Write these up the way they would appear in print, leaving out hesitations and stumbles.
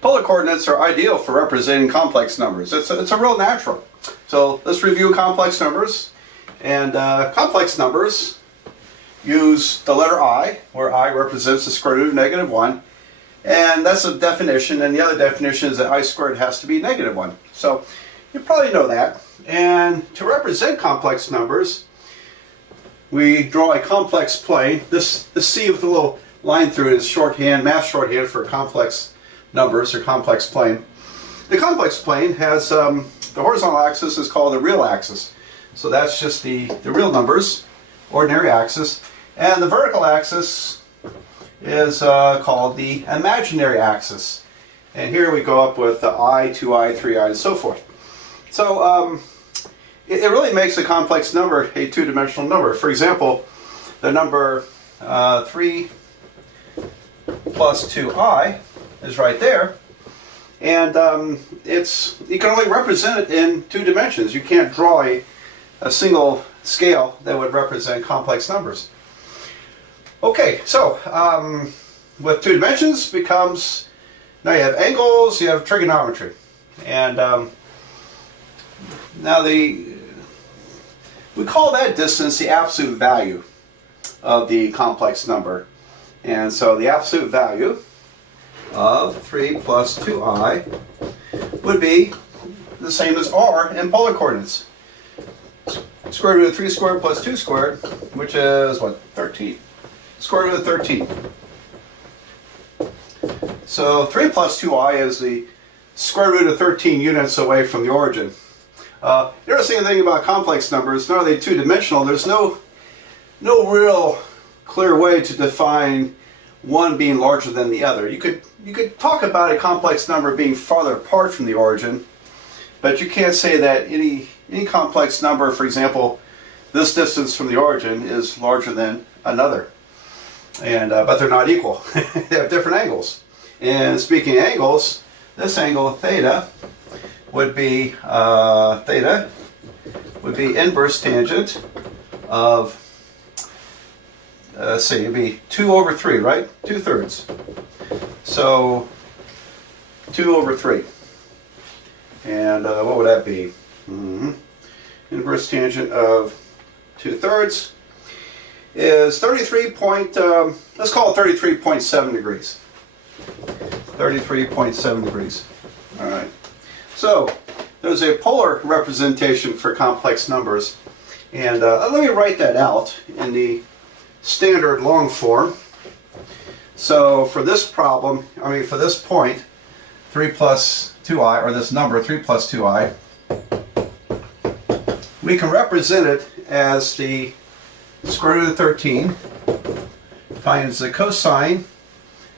Polar coordinates are ideal for representing complex numbers. It's a real natural. So let's review complex numbers. And complex numbers use the letter I, where I represents the square root of -1. And that's a definition, and the other definition is that I squared has to be -1. So you probably know that. And to represent complex numbers, we draw a complex plane. The C with a little line through it is shorthand, math shorthand for complex numbers or complex plane. The complex plane has the horizontal axis is called the real axis. So that's just the real numbers, ordinary axis. And the vertical axis is called the imaginary axis. And here we go up with the I, 2i, 3i, and so forth. So it really makes a complex number a two-dimensional number. For example, the number 3 plus 2i is right there. And you can only represent it in two dimensions. You can't draw a single scale that would represent complex numbers. Okay, so with two dimensions becomes, now you have angles, you have trigonometry. And now we call that distance the absolute value of the complex number. And so the absolute value of 3 plus 2i would be the same as r in polar coordinates. Square root of 3 squared plus 2 squared, which is what? 13. Square root of 13. So 3 plus 2i is the square root of 13 units away from the origin. Interesting thing about complex numbers, not only two-dimensional, there's no real clear way to define one being larger than the other. You could talk about a complex number being farther apart from the origin, but you can't say that any complex number, for example, this distance from the origin is larger than another. And but they're not equal. They have different angles. And speaking of angles, this angle theta would be inverse tangent of let's see, it'd be 2 over 3, right? 2/3. So 2 over 3. And what would that be? Inverse tangent of 2/3 is 33 point, let's call it 33.7 degrees. 33.7 degrees. All right. So there's a polar representation for complex numbers. And let me write that out in the standard long form. So for this problem, for this point, 3 plus 2i, or this number 3 plus 2i, we can represent it as the square root of 13 times the cosine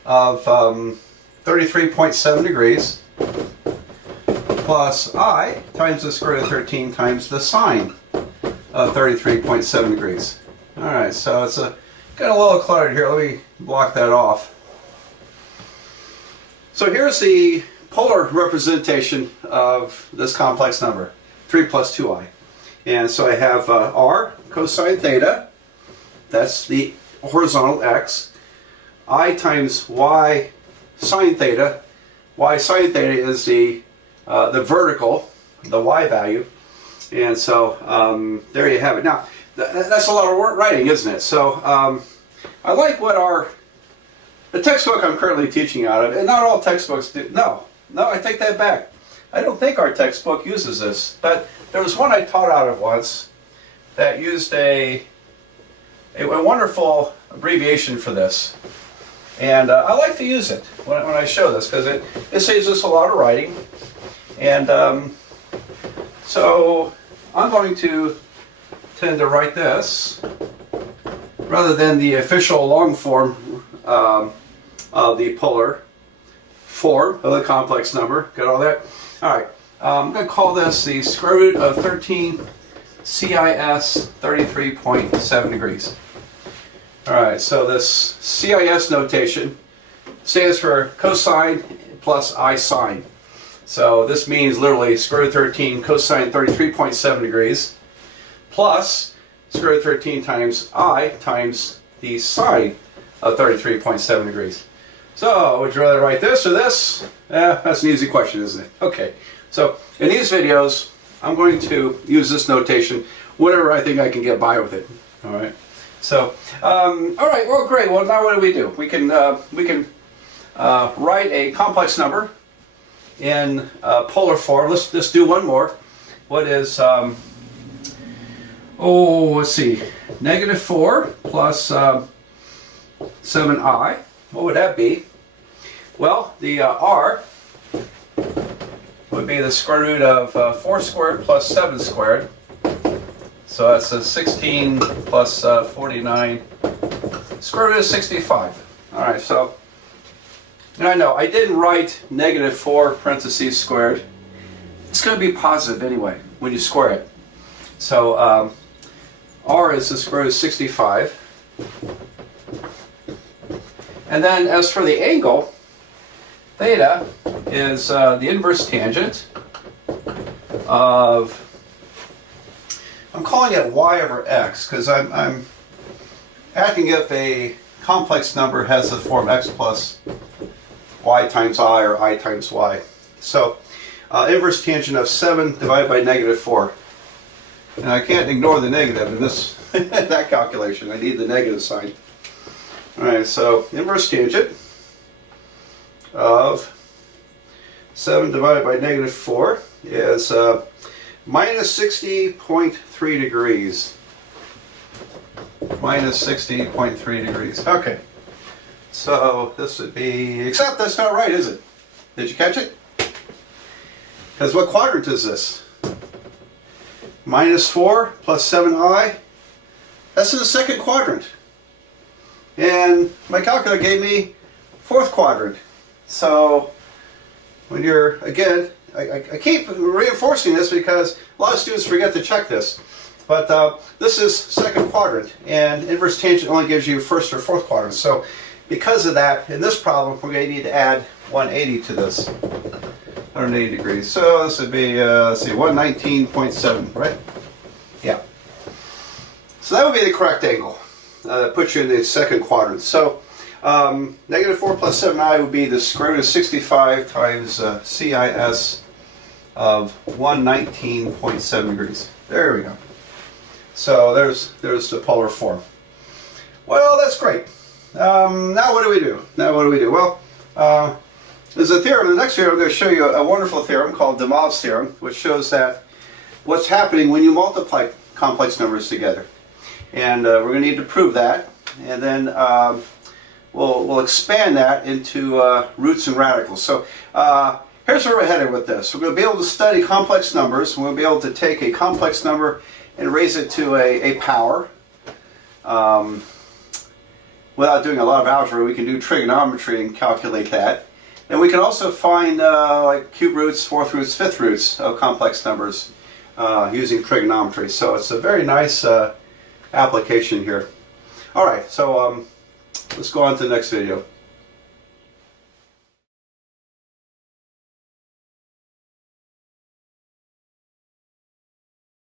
of 33.7 degrees plus I times the square root of 13 times the sine of 33.7 degrees. Alright, so it's got a little cluttered here. Let me block that off. So here's the polar representation of this complex number, 3 plus 2i. And so I have r cosine theta, that's the horizontal x, I times y sine theta. Y sine theta is the vertical, the y value. And so there you have it. Now, that's a lot of writing, isn't it? So I like what the textbook I'm currently teaching out of, and not all textbooks do. No, I take that back. I don't think our textbook uses this, but there was one I taught out of once that used a wonderful abbreviation for this. And I like to use it when I show this because it saves us a lot of writing. And so I'm going to tend to write this rather than the official long form of the polar form of the complex number. Got all that? All right. I'm going to call this the square root of 13 CIS 33.7 degrees. Alright, so this CIS notation stands for cosine plus I sine. So this means literally square root of 13 cosine 33.7 degrees plus square root of 13 times I times the sine of 33.7 degrees. So, would you rather write this or this? That's an easy question, isn't it? Okay, so in these videos, I'm going to use this notation, whatever I think I can get by with it. All right. So, all right. Well, great. Well, now what do? We can write a complex number in polar form. Let's do one more. What is let's see, -4 plus 7i. What would that be? Well, the r would be the square root of 4 squared plus 7 squared. So that's a 16 plus 49. Square root of 65. All right, so and I know I didn't write -4 parentheses squared. It's going to be positive anyway when you square it. So r is the square root of 65. And then as for the angle, theta is the inverse tangent of, I'm calling it y over x because I'm acting if a complex number has the form x plus y times I or I times y. So inverse tangent of 7 divided by -4. And I can't ignore the negative in this that calculation. I need the negative sign. Alright, so inverse tangent of 7 divided by -4 is minus 60.3 degrees. Minus 60.3 degrees. Okay. So this would be, except that's not right, is it? Did you catch it? Because what quadrant is this? -4 plus 7i. That's in the second quadrant. And my calculator gave me fourth quadrant. So when you're, again, I keep reinforcing this because a lot of students forget to check this. But this is second quadrant, and inverse tangent only gives you first or fourth quadrant. So because of that, in this problem, we're going to need to add 180 to this. 180 degrees. So this would be, let's see, 119.7, right? Yeah. So that would be the correct angle. That puts you in the second quadrant. So -4 plus 7i would be the square root of 65 times CIS of 119.7 degrees. There we go. So there's the polar form. Well, that's great. Now what do we do? Well, there's a theorem. In the next video, I'm going to show you a wonderful theorem called Demas Theorem, which shows that what's happening when you multiply complex numbers together. And we're going to need to prove that, and then we'll expand that into roots and radicals. So here's where we're headed with this. We're going to be able to study complex numbers. We'll be able to take a complex number and raise it to a power. Without doing a lot of algebra, we can do trigonometry and calculate that. And we can also find like cube roots, fourth roots, fifth roots of complex numbers using trigonometry. So it's a very nice application here. All right, so let's go on to the next video.